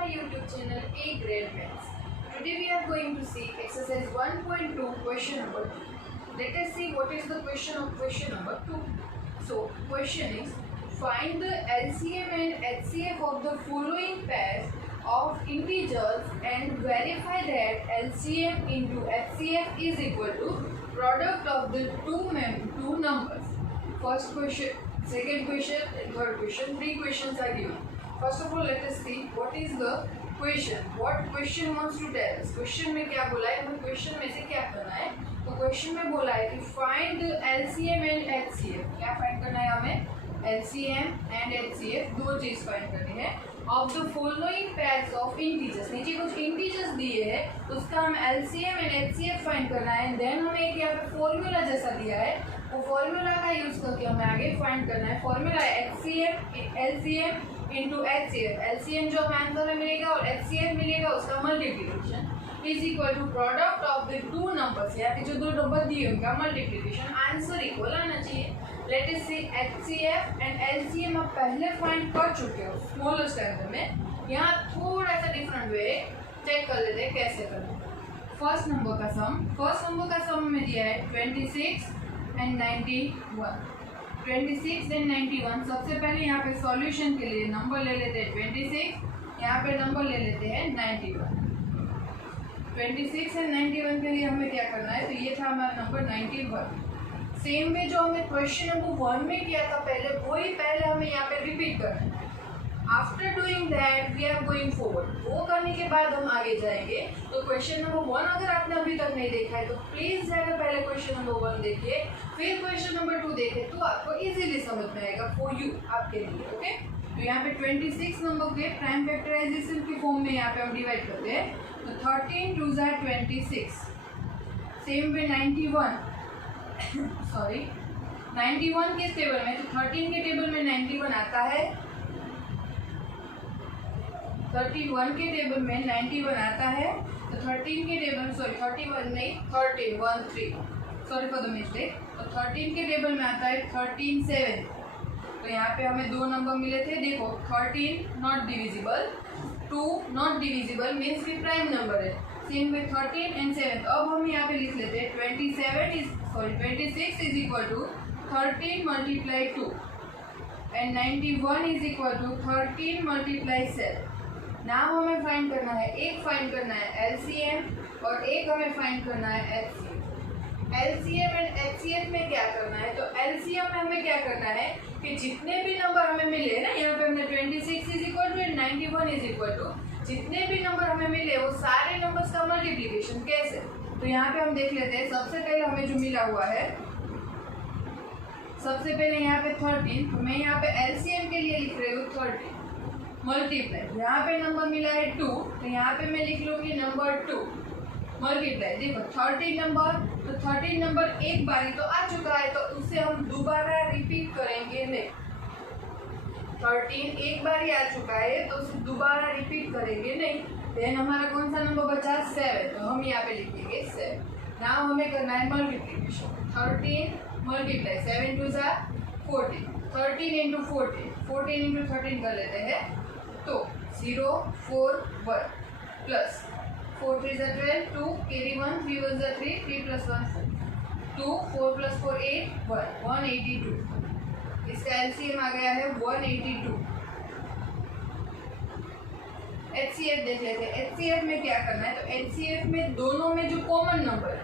my YouTube channel A Grade Maths. Today we are going to see exercise 1.2 question number 2. Let us see what is the question of question number 2. So question is, find the LCM and HCF of the following pairs of integers and verify that LCM into HCF is equal to product of the two numbers. First question, second question and third question. Three questions are given. First of all, let us see what is the question. What question wants to tell us? Question में क्या बोला है? हमें question में से क्या करना है? तो question में बोला है कि find LCM and HCF. क्या find करना है हमें? LCM and HCF दो चीज find करनी है. Of the following pairs of integers. नीचे कुछ integers दिए हैं, उसका हम LCM and HCF find करना है. Then हमें एक यहाँ पे formula जैसा दिया है, वो formula का use करके हमें आगे find करना है. Formula है LCM into HCF. LCM जो हमें आंसर में मिलेगा और HCF मिलेगा उसका multiplication is equal to product of the two numbers. यहाँ पे जो दो नंबर दिए उनका multiplication आंसर इक्वल आना चाहिए. Let us see HCF and LCM आप पहले फाइंड कर चुके हो स्मॉलर स्टैंडर्ड में. यहाँ थोड़ा सा डिफरेंट वे चेक कर लेते हैं कैसे करना है. फर्स्ट नंबर का सम में दिया है 26 and 91. 26 and 91. सबसे पहले यहाँ पे सॉल्यूशन के लिए नंबर ले लेते हैं 26, यहाँ पे नंबर ले लेते हैं 91. 26 and 91 के लिए हमें क्या करना है? तो ये था हमारा नंबर 91. सेम वे जो हमने क्वेश्चन नंबर 1 में किया था पहले, वही पहले हमें यहाँ पे रिपीट करना है. After doing that we are going forward. वो करने के बाद हम आगे जाएंगे. तो क्वेश्चन नंबर 1 अगर आपने अभी तक नहीं देखा है तो प्लीज जाकर पहले क्वेश्चन नंबर 1 देखिए, फिर क्वेश्चन नंबर 2 देखिए, तो आपको इजीली समझ में आएगा फॉर यू, आपके लिए. ओके, तो यहाँ पे 26 नंबर के प्राइम फैक्टराइजेशन के फॉर्म में यहाँ पे हम डिवाइड करते हैं. तो 13 2 26. सेम वे 91 91 के टेबल में, तो 13 के टेबल में 91 आता है, 31 के टेबल में 91 आता है. तो 13 के टेबल 31 नहीं 13 सॉरी फॉर द मिस्टेक. तो 13 के टेबल में आता है 13 7. तो यहाँ पे हमें दो नंबर मिले थे. देखो 13 not divisible, 2 not divisible means कि प्राइम नंबर है. सेम में 13 and 7. अब हम यहाँ पे लिख लेते हैं 26 is equal to 13 multiply 2 and 91 is equal to 13 multiply 7. नाम हमें फाइंड करना है, एक फाइंड करना है LCM और एक हमें फाइंड करना है HCF. LCM एंड HCF में क्या करना है? तो LCM में हमें क्या करना है कि जितने भी नंबर हमें मिले ना, यहाँ पे हमने 26 is equal to and 91 is equal to, जितने भी नंबर हमें मिले वो सारे नंबर्स का मल्टीप्लिकेशन कैसे. तो यहाँ पे हम देख लेते हैं. सबसे पहले हमें जो मिला हुआ है, सबसे पहले यहाँ पे 13, तो मैं यहाँ पे LCM के लिए लिख रही हूँ 13 मल्टीप्लाई. यहाँ पे नंबर मिला है 2, तो यहाँ पे मैं लिख लूँगी नंबर 2 मल्टीप्लाई. देखो 13 नंबर, तो 13 नंबर एक बारी तो आ चुका है, तो उसे हम दोबारा रिपीट करेंगे नहीं. 13 एक बार ही आ चुका है तो उसे दोबारा रिपीट करेंगे नहीं. देन हमारा कौन सा नंबर बचा? 7. तो हम यहाँ पे लिखेंगे 7. नाउ हमें करना है मल्टीप्लिकेशन. 13 मल्टीप्लाई 7 2 14. 13 इंटू 14 इंटू 13 कर लेते हैं. तो 0 4 1 प्लस 4 3 12 2 carry 1 3 1 3 3 plus 1 4 2 4 plus 4 8 1 182. इसका LCM आ गया है 182. HCF देख लेते हैं. HCF में क्या करना है? तो HCF में दोनों में जो कॉमन नंबर है,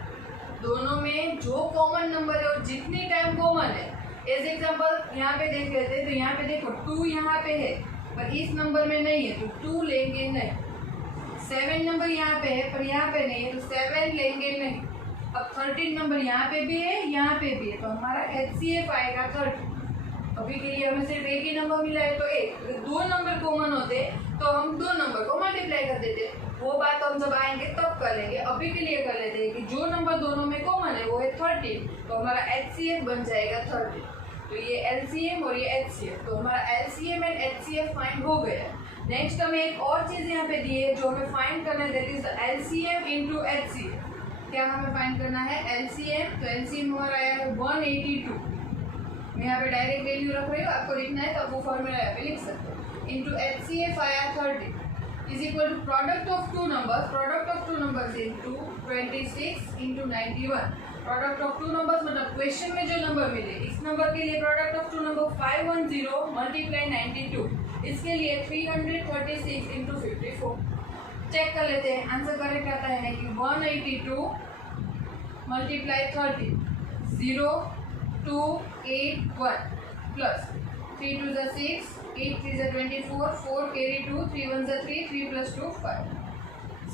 दोनों में जो कॉमन नंबर है और जितनी टाइम कॉमन है, एज एग्जाम्पल यहाँ पे देख लेते हैं. तो यहाँ पे देखो 2 यहाँ पे है पर इस नंबर में नहीं है, तो 2 लेंगे नहीं. 7 नंबर यहाँ पे है पर यहाँ पे नहीं है, तो 7 लेंगे नहीं. अब 13 नंबर यहाँ पे भी है, यहाँ पे भी है, तो हमारा HCF आएगा 13. अभी के लिए हमें सिर्फ एक ही नंबर मिला है, तो एक. अगर दो नंबर कॉमन होते तो हम दो नंबर को मल्टीप्लाई कर देते. वो बात हम जब आएंगे तब कर लेंगे. अभी के लिए कर लेते हैं कि जो नंबर दोनों में कॉमन है वो है 13, तो हमारा HCF बन जाएगा 13. तो ये LCM और ये HCF, तो हमारा LCM एंड HCF फाइंड हो गया. नेक्स्ट हमें एक और चीज़ यहाँ पे दी है जो हमें फाइंड करना है, that is LCM into HCF. क्या हमें फाइंड करना है? LCM. तो LCM हमारा आया है 182. मैं यहाँ पे डायरेक्ट वैल्यू रख रही हूँ, आपको लिखना है तो आप वो फॉर्मूला यहाँ पे लिख सकते हो. इंटू HCF आया 30. is equal to product of two numbers into 26 into 91. Product of two numbers मतलब क्वेश्चन में जो नंबर मिले, इस नंबर के लिए product of two number 510 multiply 92, इसके लिए 336 इंटू 54। चेक कर लेते हैं, आंसर करेक्ट आता है कि 182 मल्टीप्लाई 30 0281 प्लस 3 2 ज़ा 6 8 3 ज़ा 24 4 कैरी 2 3 1 ज़ा 3 3 plus 2 5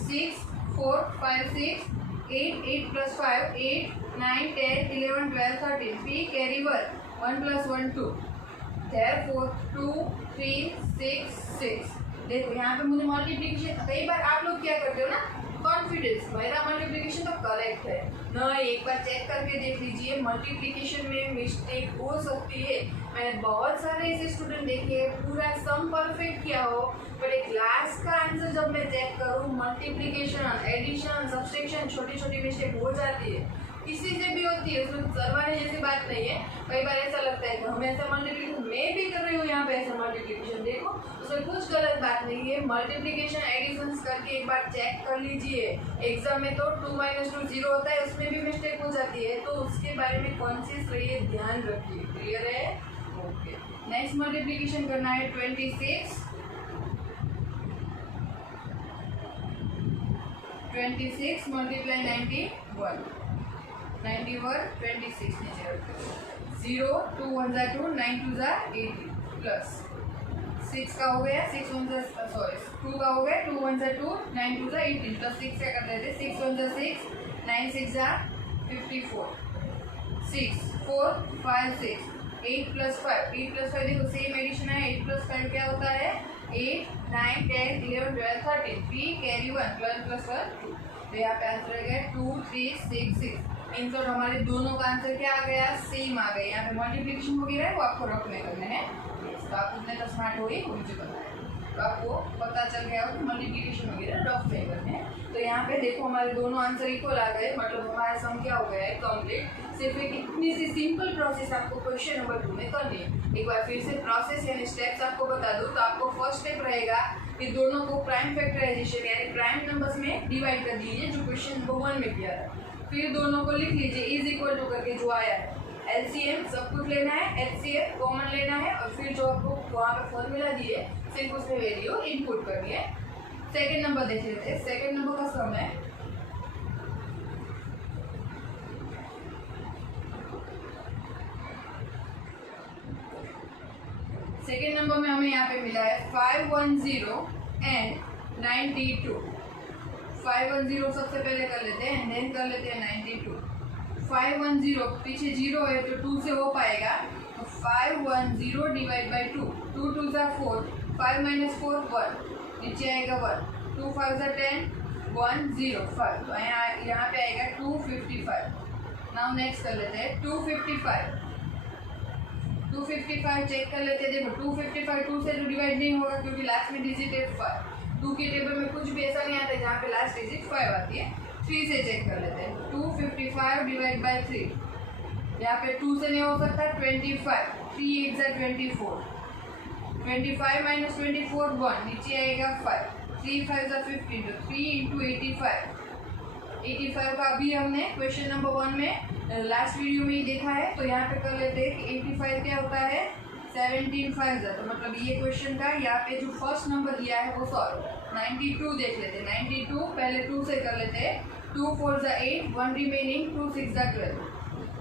6 4 5 6 8 8 plus 5 8 9 10 11 12 13 3 carry 1 plus 1 2 therefore 2 3 6 6। देखो यहाँ पे मुझे मल्टीप्लिकेशन, कई बार आप लोग क्या करते हो ना, कॉन्फिडेंस मेरा मल्टीप्लिकेशन तो करेक्ट है ना, एक बार चेक करके देख लीजिए, मल्टीप्लिकेशन में मिस्टेक हो सकती है। मैंने बहुत सारे ऐसे स्टूडेंट देखे हैं पूरा सम परफेक्ट किया हो, पर एक लास्ट का आंसर जब मैं चेक करूँ मल्टीप्लिकेशन एडिशन सब्सट्रैक्शन छोटी छोटी मिस्टेक हो जाती है, किसी से भी होती है, उसमें शर्माने जैसी बात नहीं है। कई बार ऐसा लगता है कि हम ऐसा मल्टीप्लिकेशन मैं भी कर रही हूँ, यहाँ पे ऐसा मल्टीप्लिकेशन देखो, उसमें कुछ गलत बात नहीं है। मल्टीप्लिकेशन एडिशन करके एक बार चेक कर लीजिए, एग्जाम में तो 2 - 2 0 होता है, उसमें भी मिस्टेक हो जाती है, तो उसके बारे में कॉन्शियस रहिए, ध्यान रखिए। क्लियर है? ओके, नेक्स्ट मल्टीप्लिकेशन करना है 26 मल्टीप्लाई 91 91 26 नीचे रखो 0 2 1 ज़ा 2 9 2 ज़ा 18 प्लस 6 का हो गया 6 1 ज़ा सॉरी 2 का हो गया 2 1 ज़ा 2 9 2 ज़ा 18 प्लस 6 क्या करते थे 6 1 ज़ा 6 9 6 ज़ा 54 6 4 5 6 8 प्लस 5 देखो सेम एडिशन है, 8 प्लस 5 क्या होता है 8 9 10 11 12 13 3 कैरी 1 12 प्लस 1 2, तो यहाँ पे आंसर आ गया 2 3 6 6। इन तो हमारे दोनों का आंसर क्या आ गया, सेम आ गया। यहाँ पे मल्टीप्लिकेशन हो गया है, वो आपको रफ में करना है, तो आप उतने तो स्मार्ट हो ही, वो मुझे पता है, तो आपको पता चल गया हो कि मल्टीप्लिकेशन वगैरह रफ में करने हैं। तो यहाँ पे देखो हमारे दोनों आंसर इक्वल आ गए, मतलब हमारा सम क्या हो गया है कंप्लीट। सिर्फ एक इतनी सी सिंपल प्रोसेस आपको क्वेश्चन नंबर 2 में करनी है। एक बार फिर से प्रोसेस यानी स्टेप्स आपको बता दूँ, तो आपको फर्स्ट स्टेप रहेगा कि दोनों को प्राइम फैक्टराइजेशन यानी प्राइम नंबर्स में डिवाइड कर दीजिए, जो क्वेश्चन नंबर 1 में किया था। फिर दोनों को लिख लीजिए इज इक्वल टू करके जो आया है, एलसीएम सब कुछ लेना है, एचसीएफ कॉमन लेना है, और फिर जो आपको वहाँ पे फॉर्मूला दिए सिर्फ उसमें वैल्यू इनपुट करनी है। सेकंड नंबर देख लेते हैं, सेकंड नंबर का सम है सेकंड नंबर में हमें यहाँ पे मिला है 510 एंड 92। 510 सबसे पहले कर लेते हैं, देन कर लेते हैं 92। 510 पीछे 0 है तो 2 से हो पाएगा, तो 510 डिवाइड बाई 2 2 2 ज़ा 4 5 - 4 1 नीचे आएगा 1 2 5 ज़ा 10 1 0 5, तो यहाँ पे आएगा 255। नाउ नेक्स्ट कर लेते हैं 255 चेक कर लेते हैं। देखो 255 2 से तो डिवाइड नहीं होगा क्योंकि लास्ट में डिजिट है 5, 2 के टेबल में कुछ भी ऐसा नहीं आता जहाँ पे लास्ट डिजिट 5 आती है। 3 से चेक कर लेते हैं 255 डिवाइड बाई 3, यहाँ पे 2 से नहीं हो सकता 25 3 8 ज़ा 24 25 - 24 1 नीचे आएगा 5 3 5 ज़ा 15, तो 3 इंटू 85 का अभी हमने क्वेश्चन नंबर 1 में लास्ट वीडियो में ही देखा है, तो यहाँ पे कर लेते हैं कि 85 क्या होता है 17 5 ज़ा, तो मतलब ये क्वेश्चन का यहाँ पे जो फर्स्ट नंबर दिया है वो सॉल्व। 92 देख लेते हैं, 92 पहले 2 से कर लेते हैं, 2 4 ज़ा 8 1 रिमेनिंग 2 6 ज़ा 12,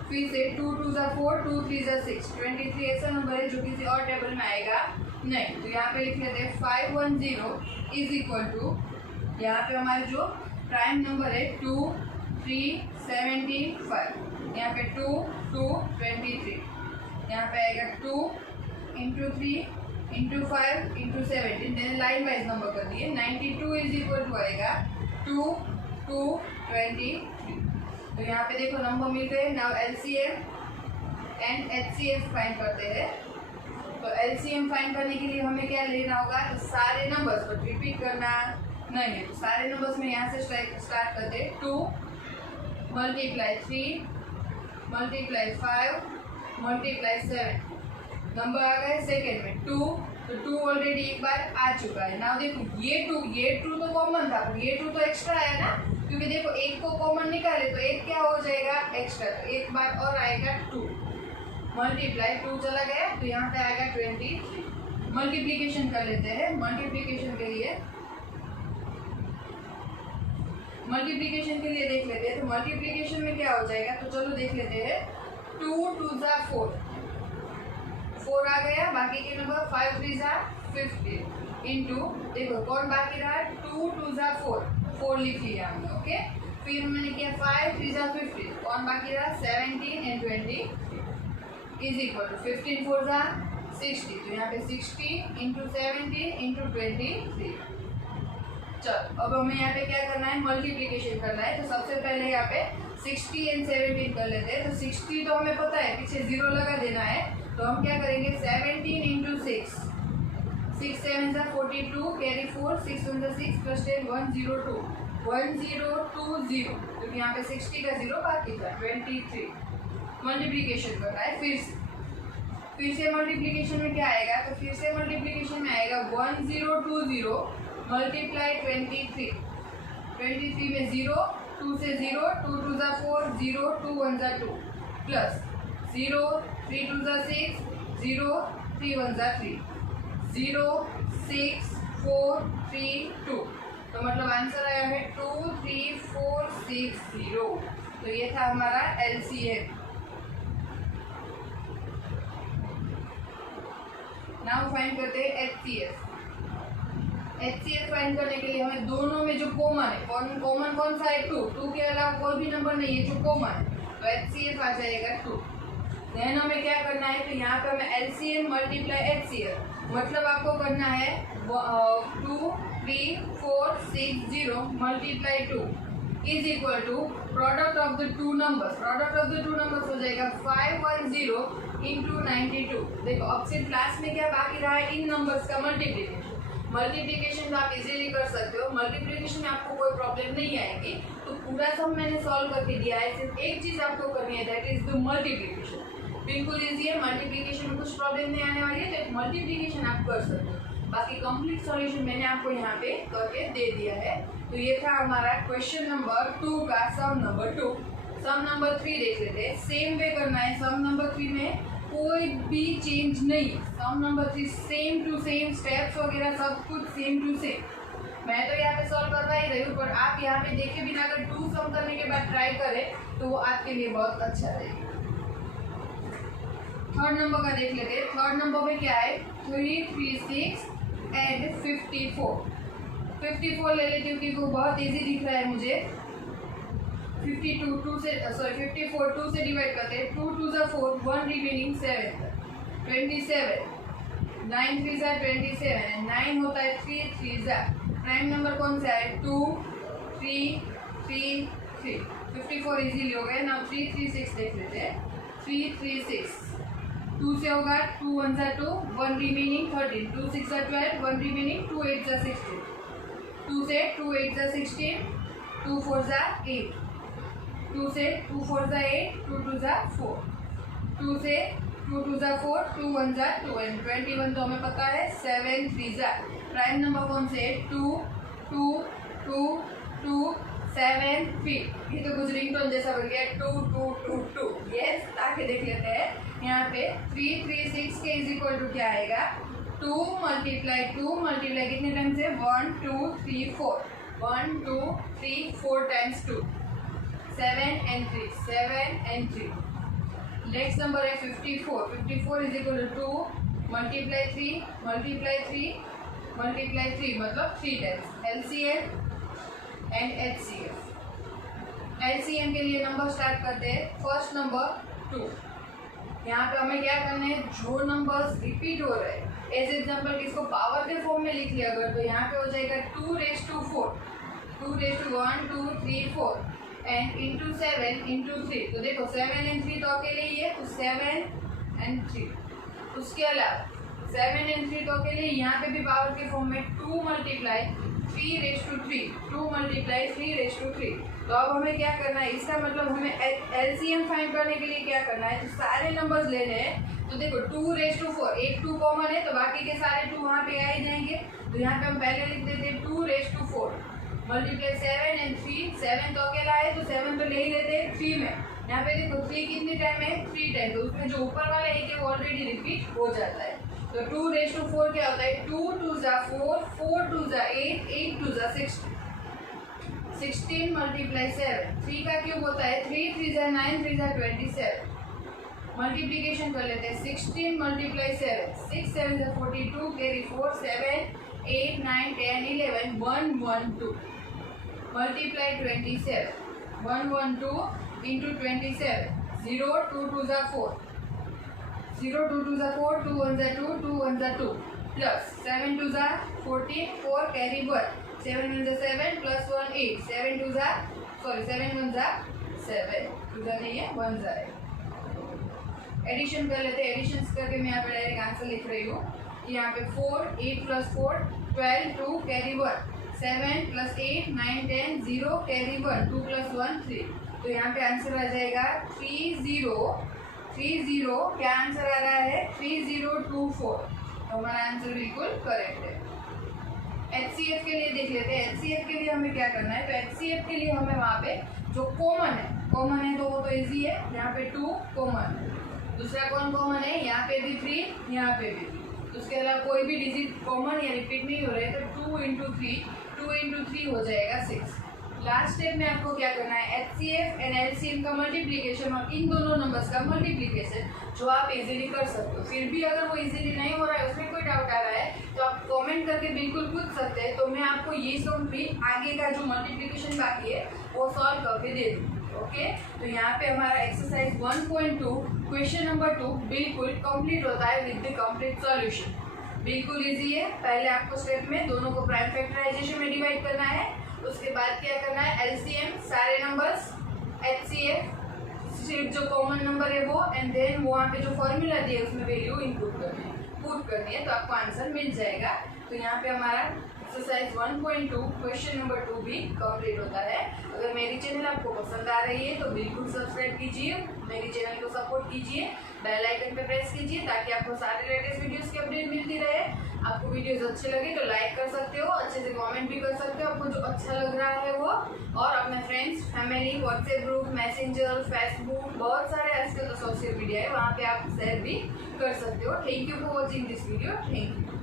फिर से 2 2 ज़ा 4 2 3 ज़ा 6 23 ऐसा नंबर है जो किसी और टेबल में आएगा नहीं, तो यहाँ पे लिख लेते हैं 510 इज इक्वल टू, यहाँ पे हमारे जो प्राइम नंबर है 2 3 17 5, यहाँ पे 2 2 23, यहाँ पे आएगा 2 into 3 into 5 into 17, then line wise number कर दिए। 92 इज इक्वल टू आएगा 2 2 23, तो यहाँ पे देखो नंबर मिल गए। Now LCM and HCF find करते हैं, तो एलसीएम फाइंड करने के लिए हमें क्या लेना होगा, तो सारे नंबर्स को रिपीट करना नहीं है, तो सारे नंबर्स में यहाँ से स्टार्ट करते हैं। 2 मल्टीप्लाई 3 मल्टीप्लाई 5 मल्टीप्लाई 7, नंबर आ गए सेकेंड में 2, तो 2 ऑलरेडी एक बार आ चुका है। नाउ देखो ये 2 तो कॉमन था, पर ये 2 तो एक्स्ट्रा आया ना, क्योंकि देखो एक को कॉमन निकाले तो एक क्या हो जाएगा एक्स्ट्रा, तो एक बार और आएगा 2 मल्टीप्लाई 2 चला गया तो यहाँ पे आएगा 23। मल्टीप्लीकेशन कर लेते हैं। मल्टीप्लीकेशन के लिए देख लेते हैं। तो मल्टीप्लीकेशन में क्या हो जाएगा, तो चलो देख लेते हैं। 2 2 जा 4 आ गया, बाकी के नंबर 5 3 जा 15 इंटू देखो कौन बाकी रहा, 2 2 जा 4 लिख लिया हमने। ओके, फिर मैंने किया 5 3 जा 15, कौन बाकी रहा 17 एंड 20 इज इक्वल टू 15 4 जा 60, तो यहाँ पे 60 इंटू 17 इंटू 23। चलो अब हमें यहाँ पे क्या करना है, मल्टीप्लीकेशन करना है। तो सबसे पहले यहाँ पे 60 एंड 17 कर लेते हैं। तो 60 तो हमें पता है, पीछे 0 लगा देना है, तो हम क्या करेंगे 17 इंटू 6 7 जा 42 कैरी 4 6 1 जा 6 प्लस 10 102 1020, क्योंकि यहाँ पे 60 का 0 बाकी था 23। मल्टीप्लीकेशन करना है फिर से मल्टीप्लीकेशन में क्या आएगा, तो फिर से मल्टीप्लीकेशन में आएगा 1020 मल्टीप्लाई 23 में 0 2 से 0 2 2 जा 4 0 2 1 जा 2 प्लस 0 3 2 जा 6 0 3 1 जा 3 0 6 4 3 2, तो मतलब आंसर आया है 2 3 4 6 0। तो ये था हमारा LCM। नाउ फाइंड करते हैं HCF फाइंड करने के लिए हमें दोनों में जो कॉमन है, कॉमन कौन सा है 2 के अलावा कोई भी नंबर नहीं है जो कॉमन है, तो HCF आ जाएगा 2। देन हमें क्या करना है, तो यहाँ पे हमें LCM मल्टीप्लाई HCF, मतलब आपको करना है 2 3 4 6 0 multiply 2 is equal to product of the two numbers हो जाएगा 510 इंटू 92। देखो अब सिर्फ क्लास में क्या बाकी रहा है, इन नंबर्स का मल्टीप्लीकेशन तो आप इजीली कर सकते हो। मल्टीप्लीकेशन में आपको कोई प्रॉब्लम नहीं आएगी, तो पूरा सम मैंने सॉल्व करके दिया है। सिर्फ एक चीज़ आपको करनी है, दैट इज द मल्टीप्लीकेशन। बिल्कुल ईजी है, मल्टीप्लीकेशन में कुछ प्रॉब्लम नहीं आने वाली है, तो मल्टीप्लीकेशन आप कर सकते हो। बाकी कंप्लीट सॉल्यूशन मैंने आपको यहाँ पे करके दे दिया है। तो ये था हमारा क्वेश्चन नंबर 2 का सम नंबर 2। सम नंबर 3 देख लेते हैं। सेम वे करना है। सम नंबर 3 में कोई भी चेंज नहीं, sum number 3 same to same, steps वगैरह सब कुछ सेम टू सेम। मैं तो यहाँ पे सॉल्व करवा ही रही हूँ, पर आप यहाँ पे देखे बिना अगर 2 सम करने के बाद ट्राई करें तो वो आपके लिए बहुत अच्छा रहेगा। थर्ड नंबर का देख लेते हैं। थर्ड नंबर में क्या है, 3 3 6 एंड 54 ले लेती हूँ क्योंकि वो बहुत इजी दिख रहा है मुझे। 54 2 से डिवाइड करते हैं। 2 2 जा 4 1 रिमेनिंग 7 27 9 3 जा 27 9 होता है 3 3 जा। प्राइम नंबर कौन सा है 2 3 3 3। 54 इजीली हो गए। नाउ 3 3 6 देख लेते हैं। 3 3 6 2 से होगा 2 1 जा 2 1 रिमेनिंग 13 2 6 जा 12 1 रिमेनिंग 2 8 जा 16 2 से 2 8 जा 16 2 4 जा 8 2 से 2 4 जा 8 2 2 जा 4 2 से 2 2 जा 4 2 1 जा 2 एंड 21 तो हमें पता है 7 3 जा। प्राइम नंबर कौन से 2 2 2 2 7 3। ये तो कुछ रिंगटोन जैसा बन गया 2 2 2 2। यस, ताकि देख लेते हैं यहाँ पे 3 3 6 के इज इक्वल टू क्या आएगा 2 मल्टीप्लाई कितने टाइम से 1 2 3 4 1 2 3 4 टाइम्स 2 7 and 3। नेक्स्ट नंबर है 54 इज इक्वल टू 2 मल्टीप्लाई 3 मतलब 3 times. LCM and HCF। LCM के लिए नंबर स्टार्ट करते हैं। First number 2। यहाँ पे हमें क्या करना है, जो नंबर्स रिपीट हो रहे हैं, एज एग्जाम्पल इसको पावर के फॉर्म में लिख लिया अगर, तो यहाँ पे हो जाएगा 2 raised to 4 2 raised to 1 2 3 4 and into 7 into 3। तो देखो 7 and 3 तो अकेले ही है, तो 7 and 3। उसके अलावा 7 and 3 तो अकेले ही, यहाँ पे भी पावर के फॉर्म में 2 multiply 3 raise to 3, 2 multiply 3 raise to 3। तो अब हमें क्या करना है, इसका मतलब हमें एलसीएम फाइंड करने के लिए क्या करना है, तो सारे नंबर्स लेने हैं। तो देखो 2 रेज टू 4, एक 2 कॉमन है तो बाकी के सारे 2 वहाँ पे आ ही जाएंगे। तो यहाँ पे हम पहले लिख देते हैं 2 रेज टू 4 मल्टीप्लाई 7 एंड 3। 7 तो अकेला है तो 7 तो ले ही लेते हैं 3 में। यहाँ पे देखो 3 कितने टाइम है, 3 टाइम, तो उसमें जो ऊपर वाला एक है वो ऑलरेडी रिपीट हो जाता है। तो 2 रेज टू 4 क्या होता है, 2 2 जा 4, 4 2 जा 8, 8 2 जा 16, 16 मल्टीप्लाई 7। 3 का क्यूब होता है 3 3 जा 9, 3 जा 27। मल्टीप्लीकेशन कर लेते हैं 16 मल्टीप्लाई 7, 6 7 जा 42, कैरी 4, 7 8 9 10 11, 1 1 2 मल्टीप्लाई 27, 1 1 2 इंटू 27, 0 2 2 जा 4, 0 2 2 जा 4, 2 1 जा 2, 2 1 जा 2, प्लस 7 2 जा 14, 4 कैरी 1, 7 1 जा 7 प्लस 1 8, 7 2 जा 7 1 जा 7, 2 जा नहीं है 1 जा है। एडिशन कर लेते हैं, एडिशन करके मैं यहाँ पे डायरेक्ट आंसर लिख रही हूँ कि यहाँ पे 4 8 plus 4 12, 2 carry 1, 7 plus 8 9 10, 0 carry 1, 2 plus 1 3। तो यहाँ पे आंसर आ जाएगा 30 क्या आंसर आ रहा है 3024। तो हमारा आंसर बिल्कुल करेक्ट है। HCF के लिए देख लेते हैं, HCF के लिए हमें क्या करना है, तो HCF के लिए हमें वहाँ पे जो कॉमन है तो वो तो इजी है, यहाँ पे 2 कॉमन है, दूसरा कौन कॉमन है, यहाँ पे भी 3, यहाँ पे भी 3, उसके अलावा कोई भी डिजिट कॉमन या रिपीट नहीं हो रहे, तो 2 इंटू 3 हो जाएगा 6। लास्ट स्टेप में आपको क्या करना है, HCF एंड LCM का मल्टीप्लीकेशन और इन दोनों नंबर्स का मल्टीप्लीकेशन जो आप इजीली कर सकते हो। फिर भी अगर वो इजीली नहीं हो रहा है, उसमें कोई डाउट आ रहा है, तो आप कमेंट करके बिल्कुल पूछ सकते हैं। तो मैं आपको ये सब भी आगे का जो मल्टीप्लीकेशन बाकी है वो सॉल्व करके दे दूँगी। ओके, तो यहाँ पे हमारा एक्सरसाइज 1.2 क्वेश्चन नंबर 2 बिल्कुल कंप्लीट होता है विद द कंप्लीट सॉल्यूशन। बिल्कुल इजी है। पहले आपको स्टेप में दोनों को प्राइम फैक्टराइजेशन में डिवाइड करना है, उसके बाद क्या करना है, एलसीएम सारे नंबर्स, HCF सिर्फ जो कॉमन नंबर है वो, एंड देन वहाँ पे जो फॉर्मूला दिया है उसमें वैल्यू इनपुट करनी है तो आपको आंसर मिल जाएगा। तो यहाँ पे हमारा एक्सरसाइज 1.2 क्वेश्चन नंबर 2 भी कंप्लीट होता है। अगर मेरी चैनल आपको पसंद आ रही है तो बिल्कुल सब्सक्राइब कीजिए, मेरी चैनल को सपोर्ट कीजिए, बेल आइकन पे प्रेस कीजिए ताकि आपको सारे लेटेस्ट वीडियोस की अपडेट मिलती रहे। आपको वीडियोस अच्छे लगे तो लाइक कर सकते हो, अच्छे से कमेंट भी कर सकते हो आपको जो अच्छा लग रहा है वो, और अपने friends, family, WhatsApp group, messenger, Facebook, बहुत सारे आजकल तो सोशल मीडिया है, वहाँ पे आप शेयर भी कर सकते हो। Thank you for watching this video. Thank you.